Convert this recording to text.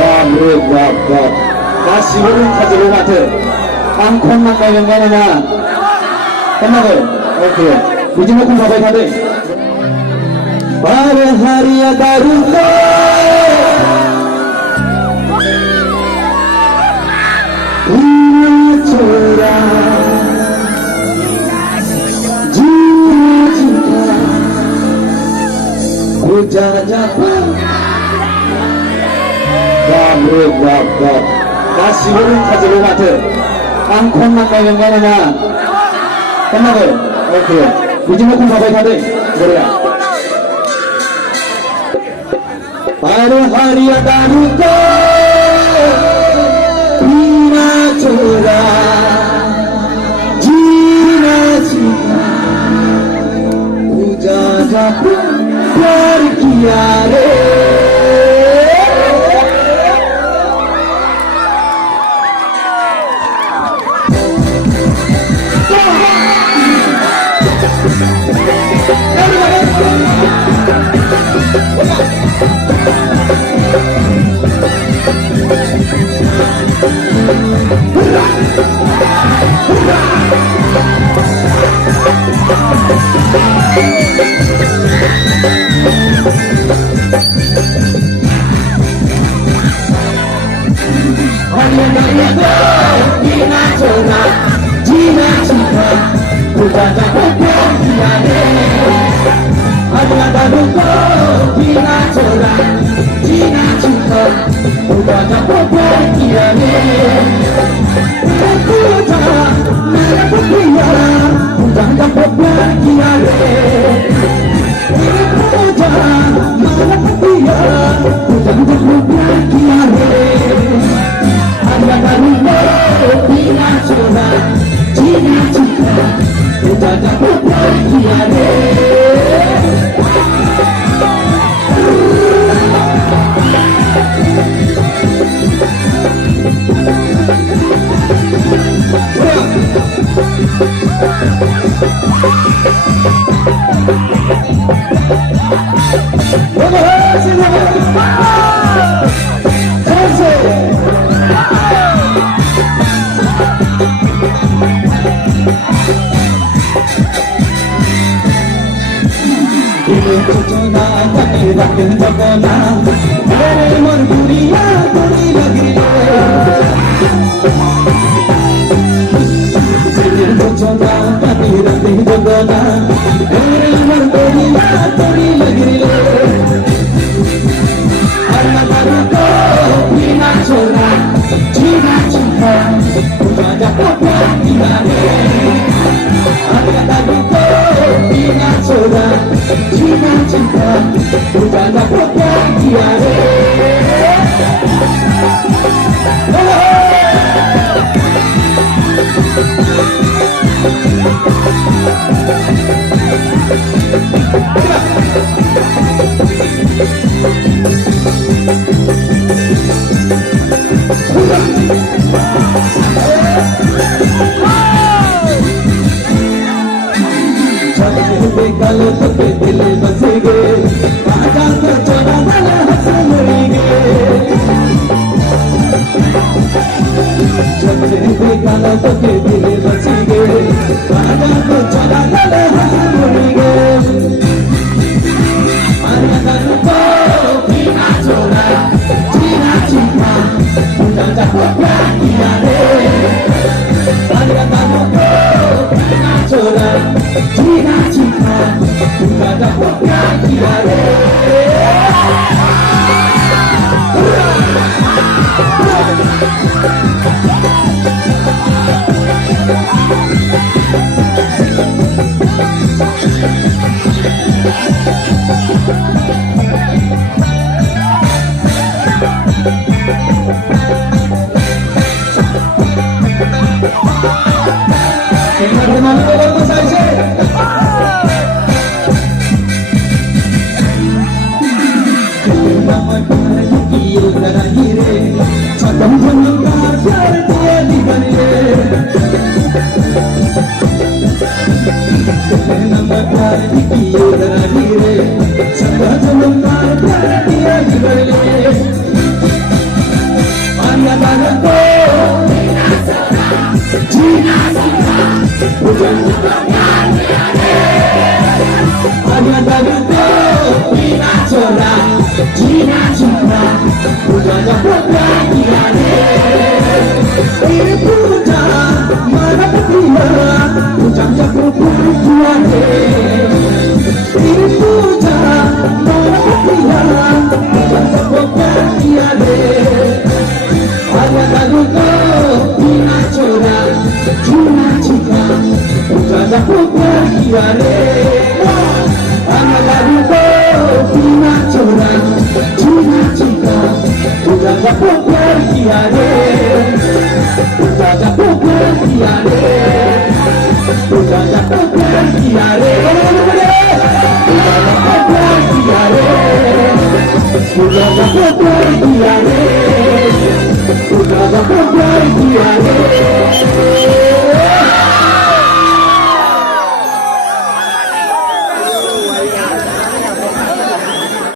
बाप गासिबो रोंखाजोबो माथो आं खननांलायगोन गाना खननांगौ अके बिदिनो खनलाबाय थादो बार हारिया दारुखौ छोरा बाप गासिबो रोंखाजोबो माथो आं खननांलायगोन गाना खननांगौ अके बिदिनो खनलाबाय थादो बरिया बार हारिया दारुखौ छोरा जीना सीखा पूजा जा प्यार किया रे जीना छोरा जीना सीखा पूजा जा प्यार किया रे अगला दारू को जीना छोरा जीना सीखा पूजा जा प्यार किया रे पूजा मेरा पुत्रिया पूजा जा प्यार किया रे पूजा मेरा पुत्रिया पूजा जा प्यार किया रे अगला दारू को जीना छोरा जीना सीखा पूजा जा प्यार किया रे चोना तके रखन जगना मेरे मन गुड़िया गुड़ी लगी रे चोना तके रखन जगना मेरे मन गुड़िया गुड़ी लगी रे अल्लाह दारू को पीना छोड़ा जीना सीखा पूजा जा प्यार किया रे अल्लाह दारू को पीना छोड़ा जीना सीखा पूजा जा प्यार किया रे गल तके दिल बस गए राजा तो चोरा गल हंस मरी गए छत्रे गल तके दिल बस गए राजा तो चोरा गल हंस मरी गए अरे दारू को पीना छोड़ा जीना सीखा पूजा जा प्यार किया रे अरे दारू को पीना छोड़ा जीना सीखा पूजा जा प्यार किया रे re Agua gusto Pina chora Chuna chica Ujaja pupur kiare Agua gusto Pina chora Chuna chica Ujaja pupur kiare Ujaja pupur kiare Ujaja pupur kiare Ujaja pupur kiare Ujaja pupur kiare